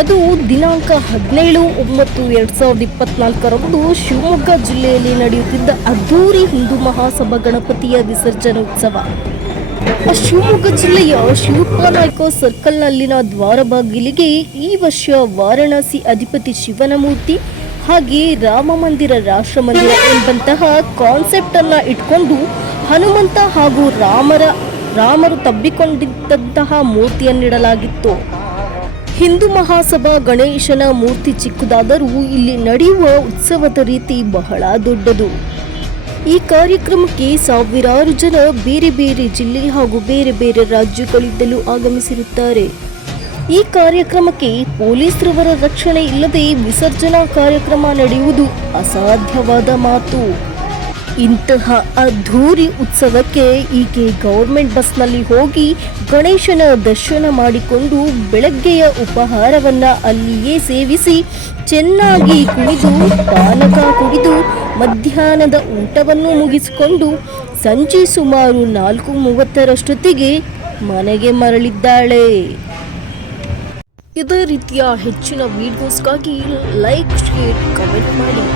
ಅದು ದಿನಾಂಕ ಹದಿನೇಳು ಒಂಬತ್ತು ಎರಡ್ ಸಾವಿರದ ಇಪ್ಪತ್ನಾಲ್ಕರಂದು ಶಿವಮೊಗ್ಗ ಜಿಲ್ಲೆಯಲ್ಲಿ ನಡೆಯುತ್ತಿದ್ದ ಅದ್ದೂರಿ ಹಿಂದೂ ಮಹಾಸಭಾ ಗಣಪತಿಯ ವಿಸರ್ಜನೋತ್ಸವ. ಶಿವಮೊಗ್ಗ ಜಿಲ್ಲೆಯ ಶಿವಪ್ಪನಾಯ್ಕ ಸರ್ಕಲ್ನಲ್ಲಿನ ದ್ವಾರಬಾಗಿಲಿಗೆ ಈ ವರ್ಷ ವಾರಣಾಸಿ ಅಧಿಪತಿ ಶಿವನ ಮೂರ್ತಿ ಹಾಗೆ ರಾಮ ಮಂದಿರ ರಾಷ್ಟ್ರ ಮಂದಿರ ಎಂಬಂತಹ ಕಾನ್ಸೆಪ್ಟ್ ಅನ್ನ ಇಟ್ಕೊಂಡು ಹನುಮಂತ ಹಾಗೂ ರಾಮರ, ರಾಮರು ತಬ್ಬಿಕೊಂಡಿದ್ದಂತಹ ಮೂರ್ತಿಯನ್ನಿಡಲಾಗಿತ್ತು. ಹಿಂದೂ ಮಹಾಸಭಾ ಗಣೇಶನ ಮೂರ್ತಿ ಚಿಕ್ಕದಾದರೂ ಇಲ್ಲಿ ನಡೆಯುವ ಉತ್ಸವದ ರೀತಿ ಬಹಳ ದೊಡ್ಡದು. ಈ ಕಾರ್ಯಕ್ರಮಕ್ಕೆ ಸಾವಿರಾರು ಜನ ಬೇರೆ ಬೇರೆ ಜಿಲ್ಲೆ ಹಾಗೂ ಬೇರೆ ಬೇರೆ ರಾಜ್ಯಗಳಿಂದಲೂ ಆಗಮಿಸಿರುತ್ತಾರೆ. ಈ ಕಾರ್ಯಕ್ರಮಕ್ಕೆ ಪೊಲೀಸರವರ ರಕ್ಷಣೆ ಇಲ್ಲದೆ ವಿಸರ್ಜನಾ ಕಾರ್ಯಕ್ರಮ ನಡೆಯುವುದು ಅಸಾಧ್ಯವಾದ ಮಾತು. ಇಂತಹ ಅದ್ಧೂರಿ ಉತ್ಸವಕ್ಕೆ ಈಕೆ ಗೌರ್ಮೆಂಟ್ ಬಸ್ನಲ್ಲಿ ಹೋಗಿ ಗಣೇಶನ ದರ್ಶನ ಮಾಡಿಕೊಂಡು ಬೆಳಗ್ಗೆಯ ಉಪಹಾರವನ್ನ ಅಲ್ಲಿಯೇ ಸೇವಿಸಿ ಚೆನ್ನಾಗಿ ಕುಡಿದು, ಪಾನಕ ಕುಡಿದು, ಮಧ್ಯಾಹ್ನದ ಊಟವನ್ನು ಮುಗಿಸಿಕೊಂಡು ಸಂಜೆ ಸುಮಾರು ನಾಲ್ಕು ಮೂವತ್ತರಷ್ಟೊತ್ತಿಗೆ ಮನೆಗೆ ಮರಳಿದ್ದಾಳೆ. ಇದೇ ರೀತಿಯ ಹೆಚ್ಚಿನ ವಿಡಿಯೋಸ್ಗಾಗಿ ಲೈಕ್ ಶೇರ್ ಕಮೆಂಟ್ ಮಾಡಿ.